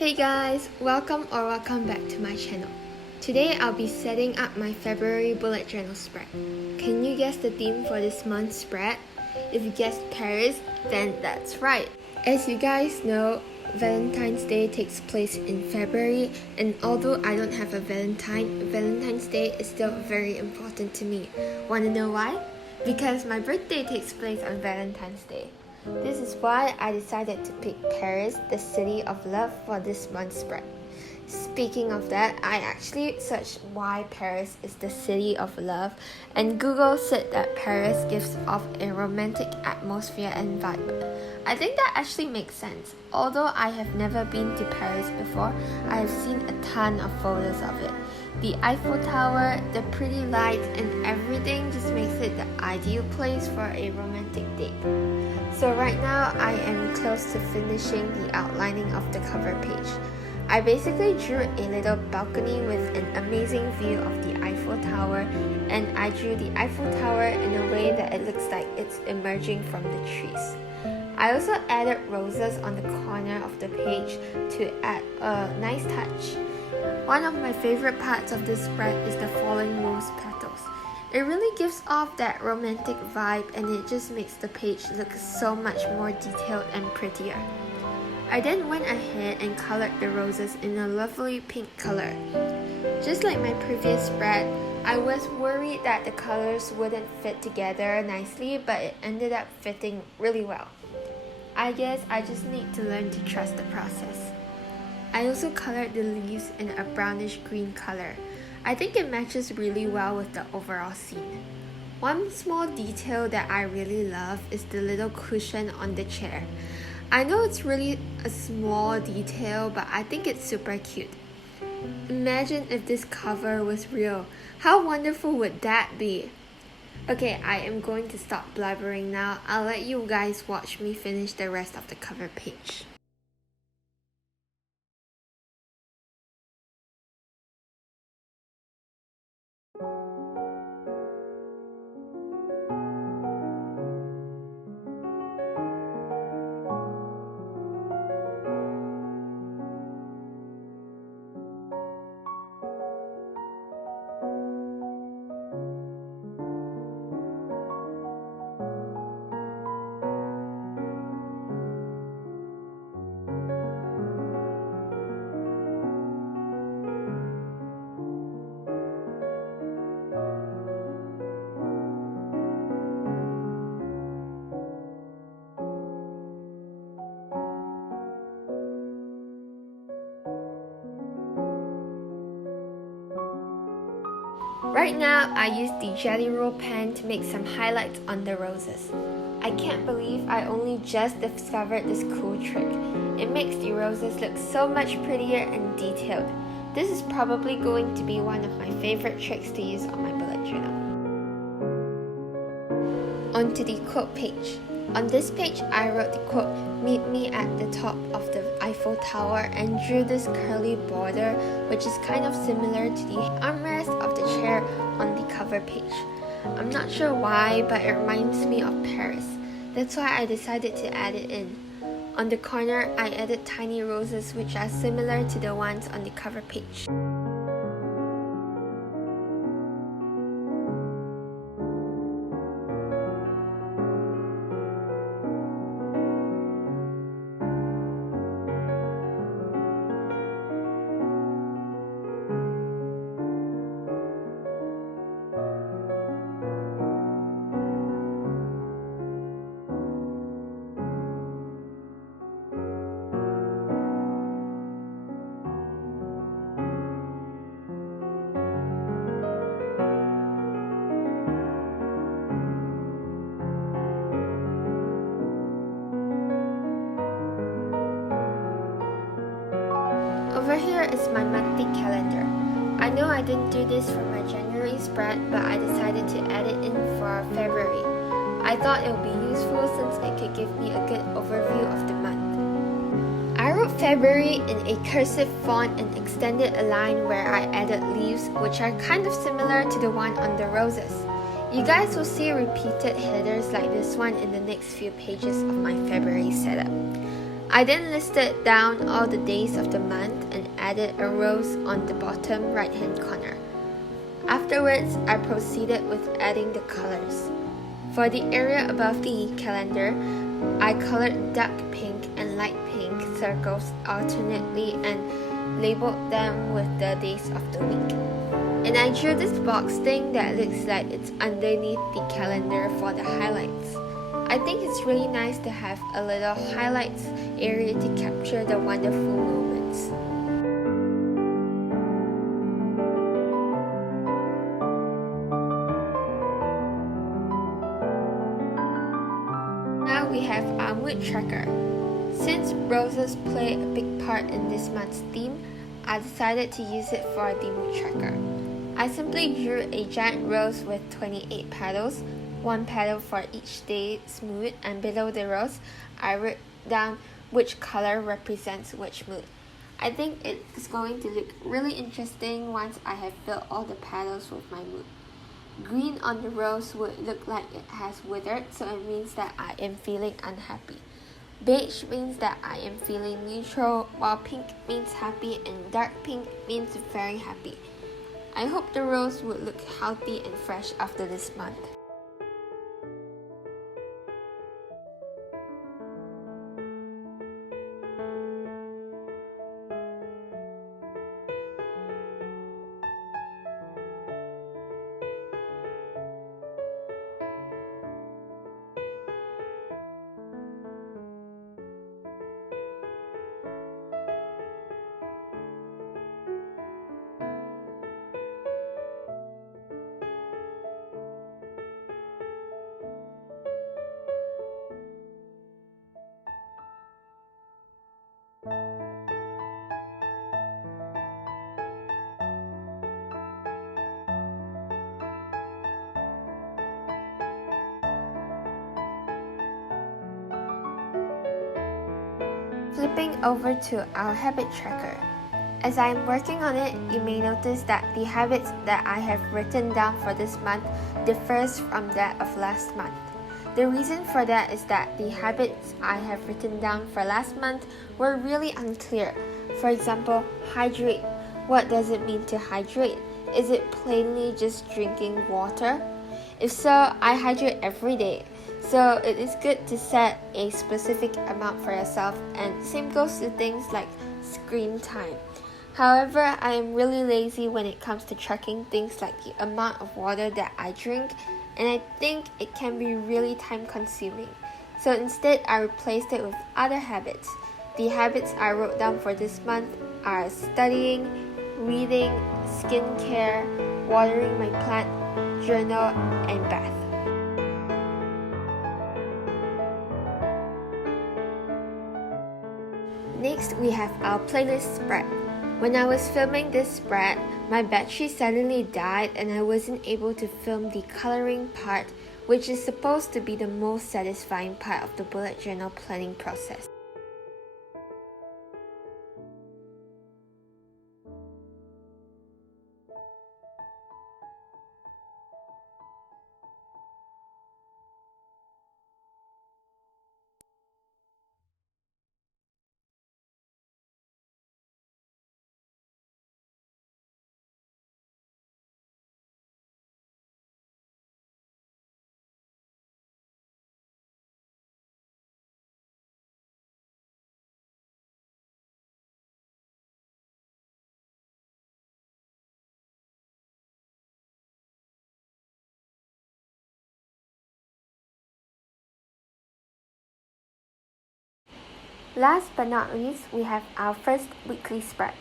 Hey guys, welcome back to my channel. Today I'll be setting up my February bullet journal spread. Can you guess the theme for this month's spread? If you guessed Paris, then that's right. As you guys know, Valentine's Day takes place in February, and although I don't have a Valentine's Day is still very important to me. Wanna know why? Because my birthday takes place on Valentine's Day. This is why I decided to pick Paris, the city of love, for this month's spread. Speaking of that, I actually searched why Paris is the city of love, and Google said that Paris gives off a romantic atmosphere and vibe. I think that actually makes sense. Although I have never been to Paris before, I have seen a ton of photos of it. The Eiffel Tower, the pretty lights, and everything just makes it the ideal place for a romantic date. So right now, I am close to finishing the outlining of the cover page. I basically drew a little balcony with an amazing view of the Eiffel Tower, and I drew the Eiffel Tower in a way that it looks like it's emerging from the trees. I also added roses on the corner of the page to add a nice touch. One of my favorite parts of this spread is the falling rose petals. It really gives off that romantic vibe, and it just makes the page look so much more detailed and prettier. I then went ahead and colored the roses in a lovely pink color. Just like my previous spread, I was worried that the colors wouldn't fit together nicely, but it ended up fitting really well. I guess I just need to learn to trust the process. I also colored the leaves in a brownish green color. I think it matches really well with the overall scene. One small detail that I really love is the little cushion on the chair. I know it's really a small detail, but I think it's super cute. Imagine if this cover was real. How wonderful would that be? Okay, I am going to stop blabbering now. I'll let you guys watch me finish the rest of the cover page. Right now, I used the Jelly Roll pen to make some highlights on the roses. I can't believe I only just discovered this cool trick. It makes the roses look so much prettier and detailed. This is probably going to be one of my favorite tricks to use on my bullet journal. Onto the quote page. On this page, I wrote the quote, "Meet me at the top of the Eiffel Tower," and drew this curly border, which is kind of similar to the armrest of the chair on the cover page. I'm not sure why, but it reminds me of Paris. That's why I decided to add it in. On the corner, I added tiny roses which are similar to the ones on the cover page. Over here is my monthly calendar. I know I didn't do this for my January spread, but I decided to add it in for February. I thought it would be useful since it could give me a good overview of the month. I wrote February in a cursive font and extended a line where I added leaves, which are kind of similar to the one on the roses. You guys will see repeated headers like this one in the next few pages of my February setup. I then listed down all the days of the month and added a rose on the bottom right hand corner. Afterwards, I proceeded with adding the colors. For the area above the calendar, I colored dark pink and light pink circles alternately and labeled them with the days of the week. And I drew this box thing that looks like it's underneath the calendar for the highlights. I think it's really nice to have a little highlights area to capture the wonderful moments. Now we have our mood tracker. Since roses play a big part in this month's theme, I decided to use it for the mood tracker. I simply drew a giant rose with 28 petals, one petal for each day's mood, and below the rose, I wrote down which color represents which mood. I think it's going to look really interesting once I have filled all the petals with my mood. Green on the rose would look like it has withered, so it means that I am feeling unhappy. Beige means that I am feeling neutral, while pink means happy and dark pink means very happy. I hope the rose would look healthy and fresh after this month. Flipping over to our habit tracker. As I am working on it, you may notice that the habits that I have written down for this month differs from that of last month. The reason for that is that the habits I have written down for last month were really unclear. For example, hydrate. What does it mean to hydrate? Is it plainly just drinking water? If so, I hydrate every day. So it is good to set a specific amount for yourself, and same goes to things like screen time. However, I am really lazy when it comes to tracking things like the amount of water that I drink, and I think it can be really time consuming. So instead, I replaced it with other habits. The habits I wrote down for this month are studying, reading, skincare, watering my plant, journal, and bath. Next, we have our playlist spread. When I was filming this spread, my battery suddenly died and I wasn't able to film the coloring part, which is supposed to be the most satisfying part of the bullet journal planning process. Last but not least, we have our first weekly spread.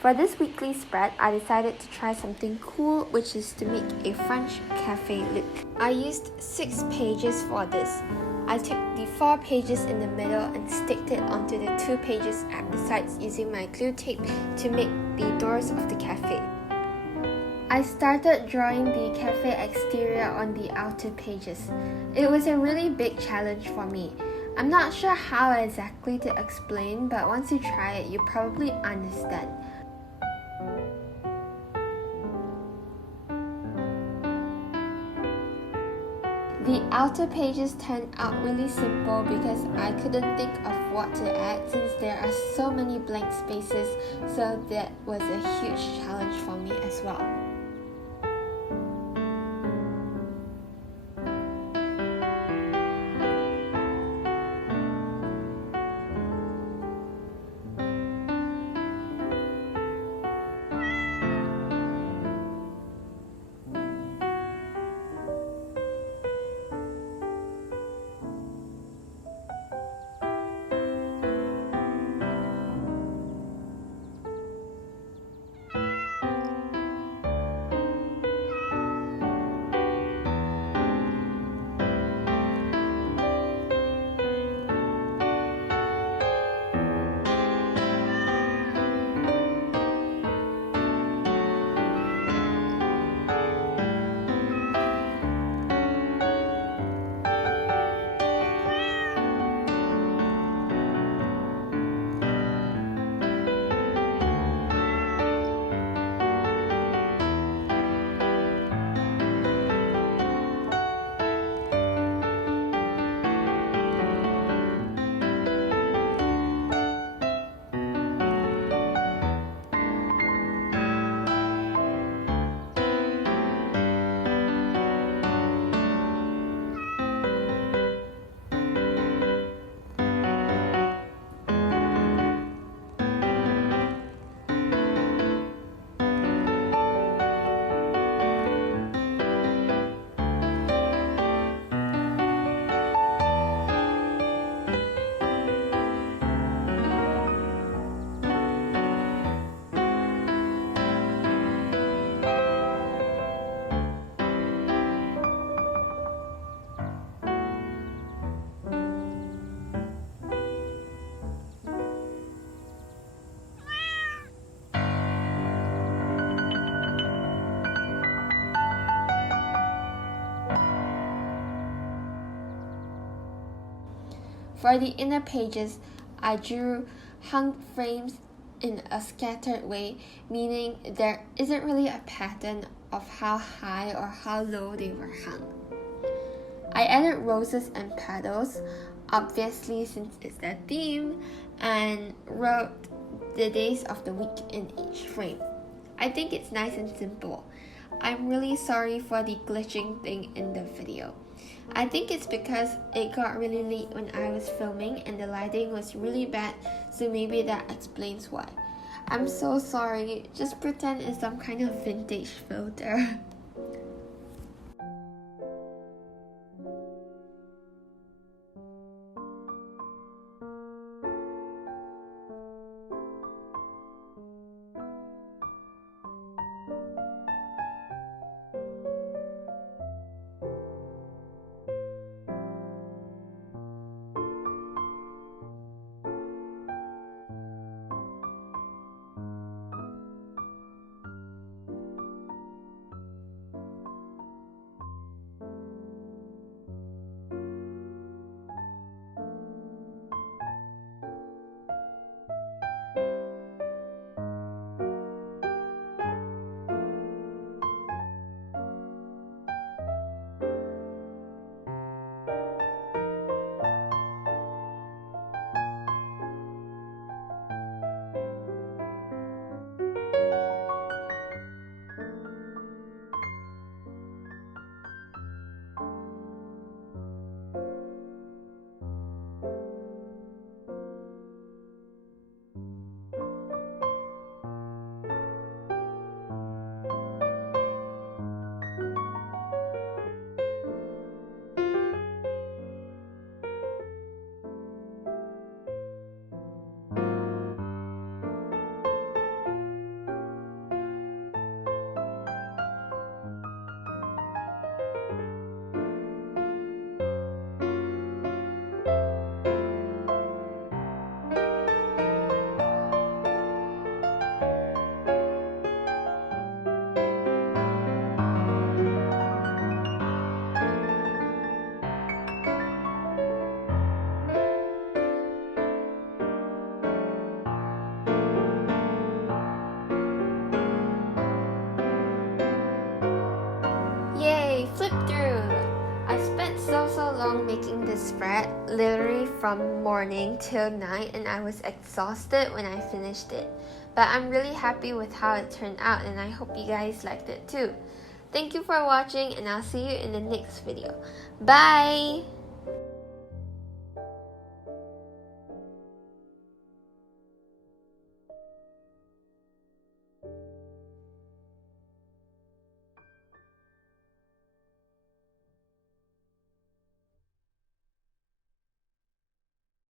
For this weekly spread, I decided to try something cool, which is to make a French cafe look. I used 6 pages for this. I took the 4 pages in the middle and sticked it onto the 2 pages at the sides using my glue tape to make the doors of the cafe. I started drawing the cafe exterior on the outer pages. It was a really big challenge for me. I'm not sure how exactly to explain, but once you try it, you probably understand. The outer pages turned out really simple because I couldn't think of what to add since there are so many blank spaces, so that was a huge challenge for me as well. For the inner pages, I drew hung frames in a scattered way, meaning there isn't really a pattern of how high or how low they were hung. I added roses and petals, obviously since it's their theme, and wrote the days of the week in each frame. I think it's nice and simple. I'm really sorry for the glitching thing in the video. I think it's because it got really late when I was filming and the lighting was really bad, so maybe that explains why. I'm so sorry, just pretend it's some kind of vintage filter. making this spread literally from morning till night, and I was exhausted when I finished it. But I'm really happy with how it turned out, and I hope you guys liked it too. Thank you for watching, and I'll see you in the next video. Bye!